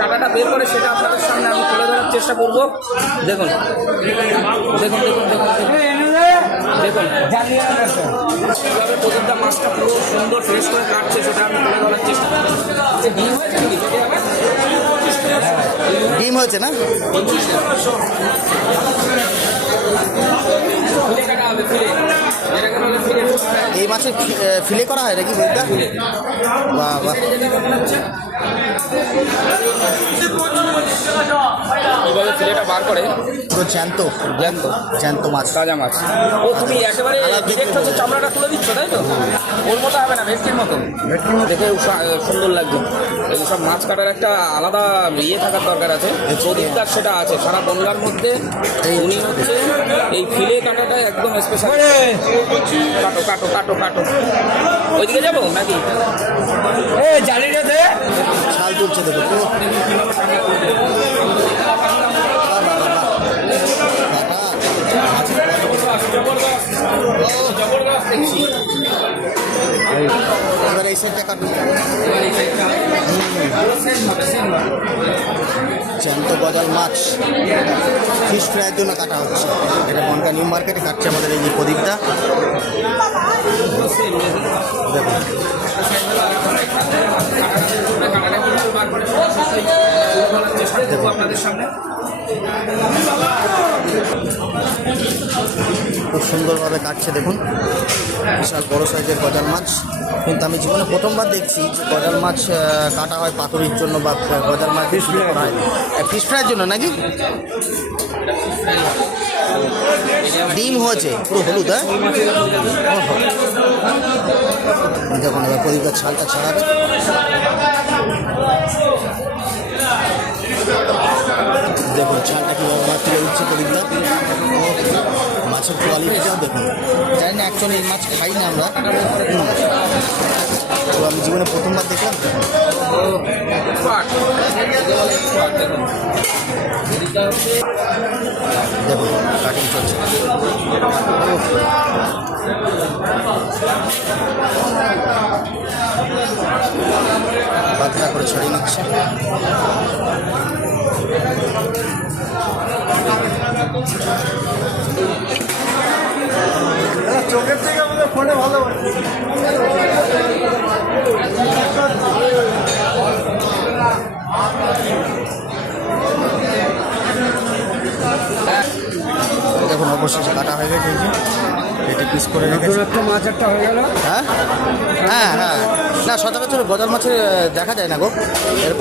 কাটাটা বের করে সেটা আপনাদের সামনে আমি তুলে ধরার চেষ্টা করবো। দেখুন দেখুন দেখুন দেখুন দেখুন কীভাবে প্রদীপটা মাছটা পুরো সুন্দর ফ্রেশ করে কাটছে সেটা আমি তুলে ধরার চেষ্টা করবো। ডিম হয়েছে নাকি? ডিম হয়েছে না? এই মাছে ফিলে করা হয় নাকি বইটা? বাহ বাহ, কীভাবে ফিলেটা বার করে পুরো জ্যান্ত জ্যান্ত জ্যান্ত মাছ, তাজা মাছ। ও তুমি একেবারে ডিরেক্ট হচ্ছে চামড়াটা তুলে দিচ্ছ তাই তো? ওর মতো হবে না, ভেটকির মতো। দেখে সুন্দর লাগবে। এইসব মাছ কাটার একটা আলাদা ইয়ে থাকার দরকার আছে, প্রদীপদার সেটা আছে সারা বনগার মধ্যে। উনি হচ্ছে এই ফিলে কাটাটা একদম স্পেশাল। কাটো কাটো কাটো কাটো, ওইদিকে যাবো নাকি? জালিটাতে ছাল তুলছে দেখো পুরো। এবার এই সাইডটা কাটুন। জ্যান্ত গজাল মাছ ফিশ ফ্রাইয়ের জন্য কাটা হচ্ছে। এটা বনগা নিউ মার্কেটে কাটছে আমাদের এই যে প্রদীপটা। দেখুন আপনাদের সামনে খুব সুন্দরভাবে কাটছে দেখুন। বিশাল বড় সাইজের গজাল মাছ, কিন্তু আমি জীবনে প্রথমবার দেখছি যে গজাল মাছ কাটা হয় পাতুরির জন্য বা গজাল মাছ ফিশ ফ্রাই করা হয়। ফিশ ফ্রাইয়ের জন্য নাকি? ডিম হয়েছে পুরো হলুদ। হ্যাঁ দেখুন এবার প্রদীপের ছালটা ছাড়াবে। দেখুন ছালটা কীভাবে মাছ তুলে দিচ্ছে প্রদীপটা। মাছের কোয়ালিটিটাও দেখুন। জানি না, অ্যাকচুয়ালি এই মাছ খাই না আমরা, তো আমি জীবনে প্রথমবার দেখলাম। দেখুন কাটিং চলছে, পাতলা করে ছড়িয়ে নিচ্ছে। চোখের থেকে আমাদের ফোনে ভালো দেখুন অবশেষে কাটা হয়ে গেছে, এটা পিস করে রেখেছে। মাছ একটা হয়ে গেল। হ্যাঁ হ্যাঁ হ্যাঁ, না সচরাচর গজাল মাছের দেখা যায় না গো এরকম।